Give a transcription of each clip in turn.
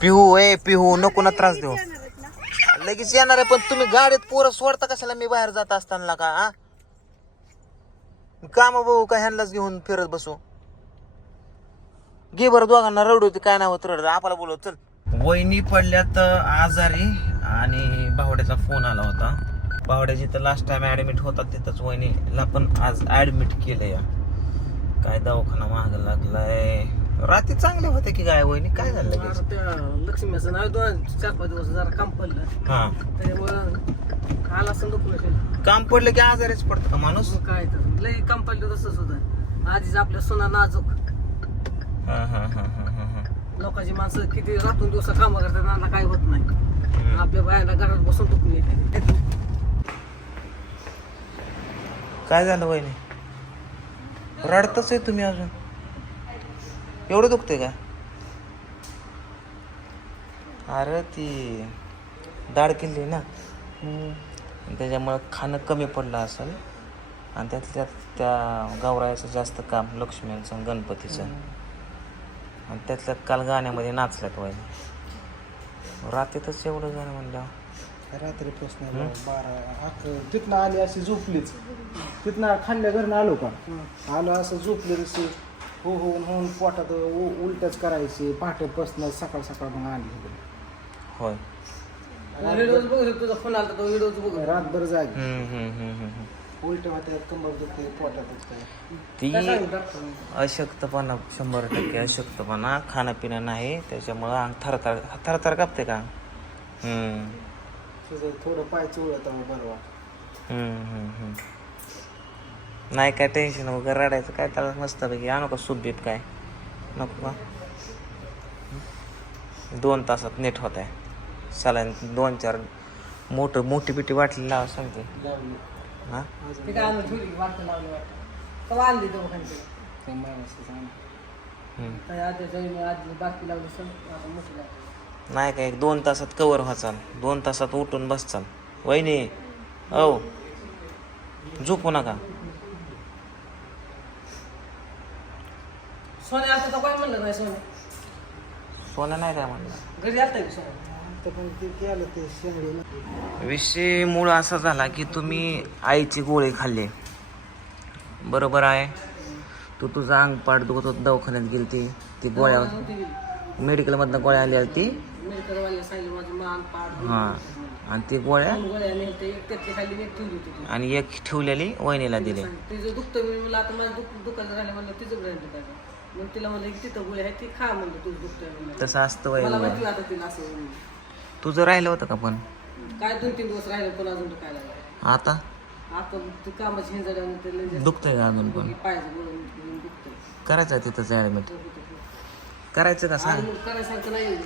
पिहू ए पिहू नको ना त्रास देऊ. लगेच येणार आहे पण तुम्ही गाडीत पोरं सोडता कशाला मी बाहेर जात असताना का हा काम बघू का ह्यांनाच घेऊन फिरत बसू? घे बरं दोघांना रडू होती काय नाही होत रड आपल्याला बोलव चल. वहिनी पडल्यात आजारी आणि बावड्याचा फोन आला होता. बावड्या जिथं लास्ट टाइम ऍडमिट होता तिथंच वहिनीला पण आज ऍडमिट केलं या काय दवाखाना महाग लागलाय? रात्री चांगले होते की काय वहिनी? काय झालं लगेच? लक्ष्मीचं नाव दोन चार पाच दिवस जरा काम पडलं. हा. आला असं नको काम पडलं की आजारीच पडतं का माणूस? काय तर. लई काम पडलं तसंच होतं. आधीच आपल्या सोना नाजूक. हा हा हा हा हा हा. लोकांची माणसं किती रातून दिवस काम करतात त्यांना काय होत नाही. हम्म. आपल्या बायाला घरात बसून दुखून येते. काय झालं वहिनी? रडतच आहे तुम्ही अजून. एवढं दुखतंय का? अरे ती दाढ केली ना त्याच्यामुळं खाणं कमी पडलं असेल. आणि त्यात त्यात त्या गौरायाचं जास्त काम लक्ष्मीचं आणि गणपतीचं. आणि त्यातल्या काल गाण्यामध्ये नाचल्यात वहिनी रात्रीतच एवढं गाणं म्हणलं. रात्रीपासून बारा. अकरा तिथनं आली अशी झोपलीच. तिथनं खाल्ल्या घरनं आलो का? आलो असं झोपली तशी हो हो होऊन पोटात उ- उलट्याच करायची पहाटेपासून सकाळ सकाळ मग आली इकडे. होय व्हिडिओज बघत तुझा फोन आला तो व्हिडिओज बघ रातभर जागी हम्म, हम्म, हम्म, हम्म, हम्म. उलट्या होत्या कंबर दुखते पोटातच काय ती काय सांगू डॉक्टर अशक्तपणा शंभर टक्के अशक्तपणा खाणंपिणं नाही त्याच्यामुळं अंग थरथर थरथर कापते का हम्म, तुझं थोडं पाय चुळत बरं वाटतं. हम्म, हम्म, हम्म. नाही काय टेन्शन वगैरे रडायचं काय त्याला मस्तपैकी आणू का सूप बीप काय? नको का? हं? दोन तासात नीट होत आहे सलाईन दोन चार मोठं मोठी पिटी वाटली लावा सांगते. हां? नाही काय एक दोन तासात कवर व्हाचाल दोन तासात उठून बसचाल वहिनी औ झोपू नका. सोने आता तर काय म्हणलं नाही सोने. सोनं नाही काय म्हणलं? घरी आता की सोने? तर पण ते केलं ते शेंगडीला विषय मूळ असा झाला की तुम्ही आईची गोळी खाल्ली. बरोबर आहे. तू तुझं अंग पाठ दुखत होतं दवाखान्यात गेली ती ती गोळ्या मेडिकलमधनं गोळ्या ती मेडिकलवाले सांगितलं माझी मान पाड हां. आणि ती गोळ्या दोन गोळ्या नेलते एक त्यातली खाली एक ठेवली होती ती. आणि एक ठेवलेली वहिनीला दिली. तिचं दुखतं मी म्हणलं आता माझं दुख दुखायचं राहिलं म्हणलं तिचं टाकायचं मग तिला म्हणलं की तिथं गोळी आहे ती खा म्हणलं तुझं दुखतंय तसं असतं मला माहिती आता तिला असं म्हणून. तुझं राहिलं होतं का पण? काय दोन तीन दिवस राहिले पण अजून दुखायला लागलं. आता? आता ती कामाची हिंजड्याने ते लय जास्त दुखतंय का अजून पण? पाहिजे म्हणून दुखतंय. करायचं आहे तिथंच ॲडमिट करायचं का सांग? मग करायसारखं नाही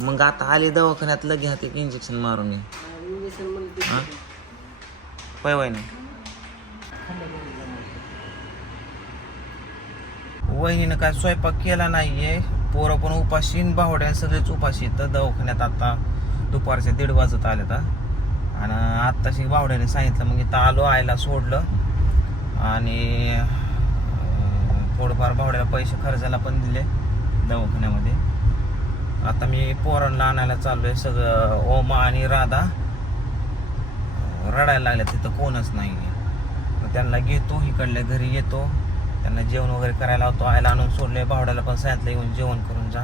मग आता आली दवाखान्यात लगे हात एक इंजेक्शन मारून ये. इंजेक्शन म्हणलं ते हां वहिनी वहिनीनं काय स्वयंपाक केला नाहीये? पोरं पण उपाशी आणि बावड्या सगळेच उपाशी तर दवाखान्यात आता दुपारच्या दीड वाजत आले तर आणि आत्ताशी बावड्याने सांगितलं मग इथं आलो आयला सोडलं. आणि थोडंफार बावड्याला पैसे खर्चायला पण दिले दवाखान्यामध्ये. आता मी पोरांना आणायला चाललोय सगळं ओमा आणि राधा. रडायला लागल्या तिथं कोणच नाही मग त्यांना घेतो इकडल्या घरी येतो. त्यांना जेवण वगैरे करायला होतो आयला आणून सोडले भावड्याला पण सांगितलं येऊन जेवण करून जा.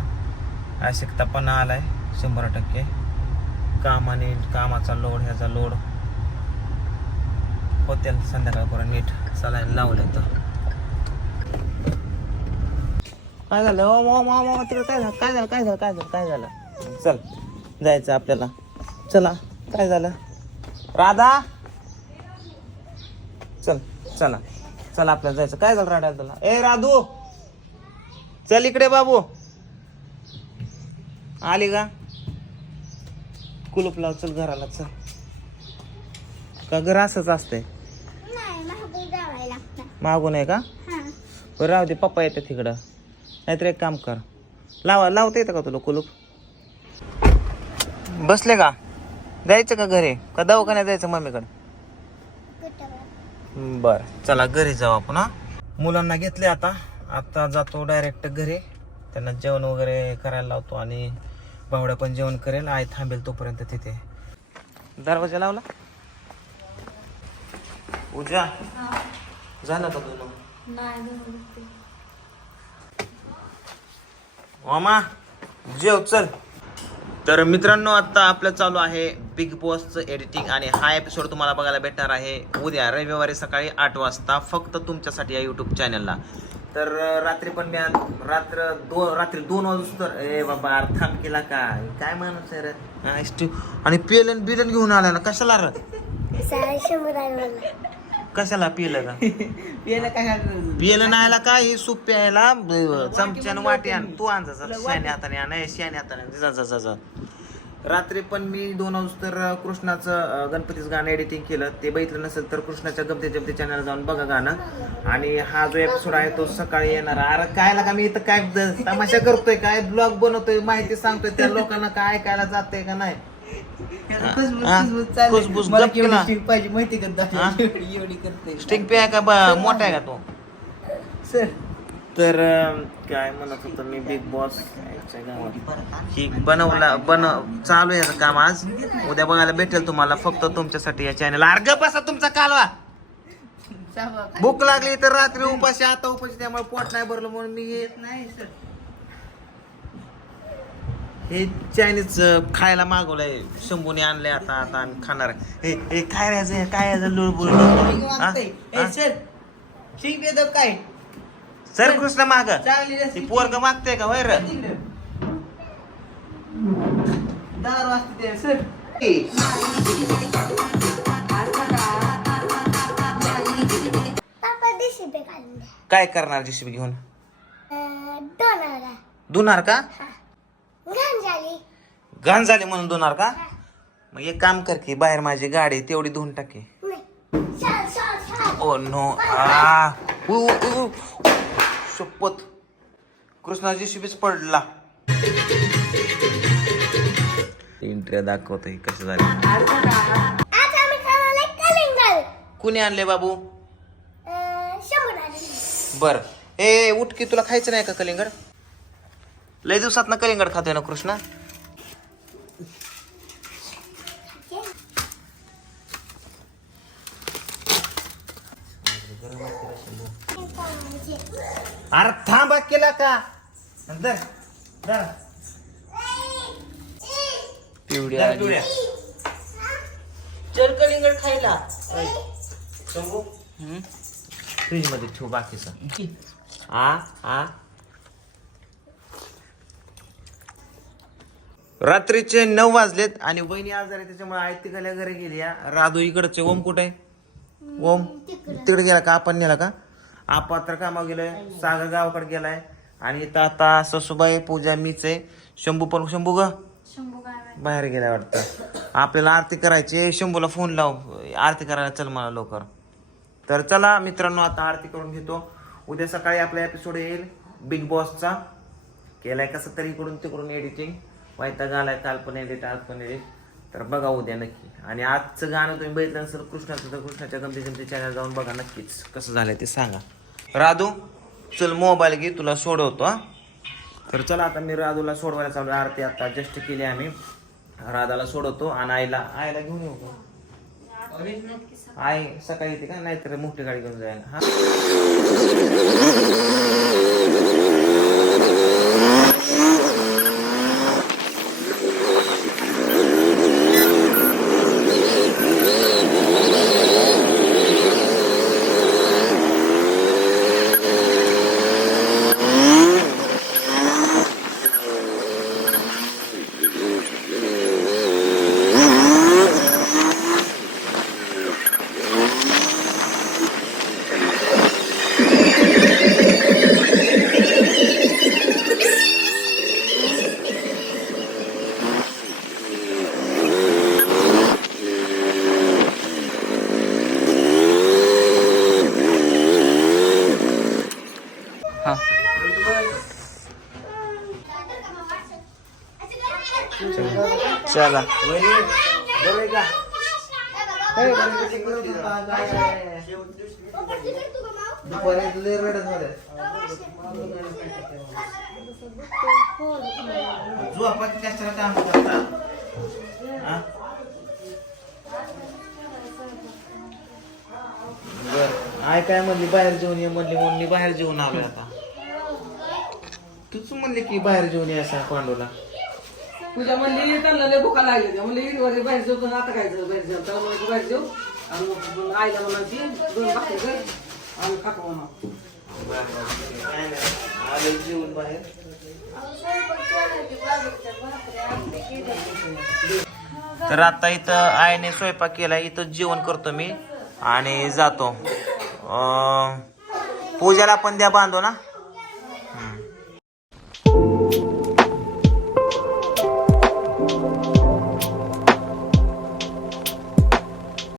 आवश्यकतापणा आलाय शंभर टक्के. काम आणि कामाचा लोड ह्याचा लोड होतील संध्याकाळपर्यंत नीट. चालायला लावलं तर काय झालं? हो, हो, हो, ओ तिकडे काय झालं? काय झालं? काय झालं? काय झालं? काय झालं? चल जायचं आपल्याला. चला काय झालं? राधा? चल चला. चला आपल्याला जायचं. काय झालं राधा तुला ए राधू! चल इकडे बाबू. आली का? कुलूप लाव चल घराला चल. का घर असंच असतंय? मागून आहे का? बरं राहू दे पप्पा येते तिकडं. नाहीतर एक काम कर. लावा लावता येतं का तुला कुलूप? बसले का? जायचं का घरी? का दवाखान्यात जायचं मम्मीकडे? बर. चला घरी जाऊ आपण हा. मुलांना घेतले आता. आता जातो डायरेक्ट घरी. त्यांना जेवण वगैरे करायला लावतो आणि बावड्या पण जेवण करेल. आई थांबेल तोपर्यंत तिथे. दरवाजा लावला? पूजा? झालं का तुला मामा जेव चल. तर मित्रांनो आता आपलं चालू आहे बिग बॉसचं एडिटिंग आणि हा एपिसोड तुम्हाला बघायला भेटणार आहे उद्या रविवारी सकाळी आठ वाजता फक्त तुमच्यासाठी या युट्यूब चॅनलला तर रात्री पण मी रात्र दो रात्री दोन वाजू तर ए बाबा अरे थांब केला काय? काय म्हणत रे? आणि पेलन बिलन घेऊन आला ना कशाला रे? कशाला पिलं का? पियलं नाही आला काय हे सूप प्यायला ब- चमच्यानं वाटी आण. तू आण जा. शहाण्या हाताने आण. ए, शहाण्या हाताने जा जा जा जा. रात्री पण मी दोन वाजता तर कृष्णाचं अं, गणपतीचं गाणं एडिटिंग केलं. ते बघितलं नसेल तर कृष्णाच्या गमते जमते चॅनल जाऊन बघा गाणं. आणि हा जो एपिसोड आहे तो सकाळी येणार. अरे काय लागा मी इथं काय तमाशा करतोय काय ब्लॉग बनवतोय माहिती सांगतोय त्या लोकांना काय ऐकायला जातंय का नाही? पाहिजे माहिती का? एवढी एवढी करते स्टिंग पे आहे का ब- मोठा आहे का तो? सर. तर काय म्हणत होतो मी बिग बॉस ही बनवला बन चालू आहे काम आज. उद्या बघायला भेटेल तुम्हाला फक्त तुमच्यासाठी या चॅनल अर्ग बसा तुमचा कालवा. भूक लागली तर रात्री उपाशी आता उपाशी त्यामुळे पोट नाही भरलं म्हणून मी हे नाही सर. हे चायनीज खायला मागवलंय. शंभूने आणलंय आता आता आम्ही खाणार. आहे. हे हे काय राहायचं हे? काय याचं लुळबुळ? सर ठीक देतो काय? सर कृष्ण माग. चांगली पोरग मागते का वैर? वाजता सर. काय करणार जेसीबी घेऊन? धुणार का? घाण झाली घाण झाली म्हणून धुणार का? मग एक काम कर की बाहेर माझी गाडी आहे, तेवढी धुवून टाके नाही. शाल शाल शाल. Oh no. आ. उ, उ, उ. शपथ. कृष्णा जेसीबीच पडला. इंट्रिया दाखवतो कसं झालं? आज आम्ही खाणार कलिंगड कुणी आणले बाबू? अं, शंभर आले बर. ए उठ की तुला खायचं नाही का कलिंगड? लय दिवसात ना कलिंगड खातोय ना कृष्णा? अरे थांबा केला का? नंतर धर. पिवळ्या. चल कलिंगड खायला. शंभू. फ्रीजमध्ये ठेव बाकीचं आ आ रात्रीचे नऊ वाजलेत आणि वहिनी आजारी त्याच्यामुळे आई तिकडल्या घरी गेली हा. राधू इकडचे. ओम कुठे? आहे ओम. तिकडे. गेला का? आपण नेला का? आपा तर कामा गेलाय. सागर गावाकडे गेलाय. आणि इथं आता ससूबाई पूजा मीच आहे. शंभू पण शंभू ग? बाहेर गेलाय वाटतं. आपल्याला आरती करायची शंभूला फोन लाव. आरती करायला चल मला लवकर. तर चला मित्रांनो आता आरती करून घेतो. उद्या सकाळी आपला एपिसोड येईल. बिग बॉसचा केलाय कसं तरी इकडून तिकडून एडिटिंग वैताग आलाय काल पण एडिट आज पण एडिट तर बघा उद्या नक्की. आणि आजचं गाणं तुम्ही बघितलं नसेल कृष्णाचं तर कृष्णाच्या गमती गमती चॅनल जाऊन बघा नक्कीच. कसं झालंय ते सांगा. राधू चल मोबाईल घे तुला सोडवतो हा. तर चला आता मी राधूला सोडवायला चालू आरती आता जस्ट केली आम्ही. राधाला सोडवतो आणि आईला आईला घेऊन येऊ का? आई सकाळी येते का? नाहीतर मोठी गाडी घेऊन जायला. हा. बर. आय काय म्हणली बाहेर जेवण ये म्हणली म्हणून बाहेर जेवून आलोय आता. तूच म्हणले की बाहेर जेवण ये असं पांडूला. पूजा म्हणली त्यांना लय भुका लागली होती. म्हणली इडवारी बाहेर जेव पण आता काय बाहेर जेव त्याला म्हणायचं बाहेर जेव आणि मग आईला म्हणायची दोन भाकरी कर आणि खातो म्हणा आले जेवण बाहेर. तर आता इथं आईने स्वयंपाक केला इथं जेवण करतो मी आणि जातो. पूजाला पण द्या बांधू ना.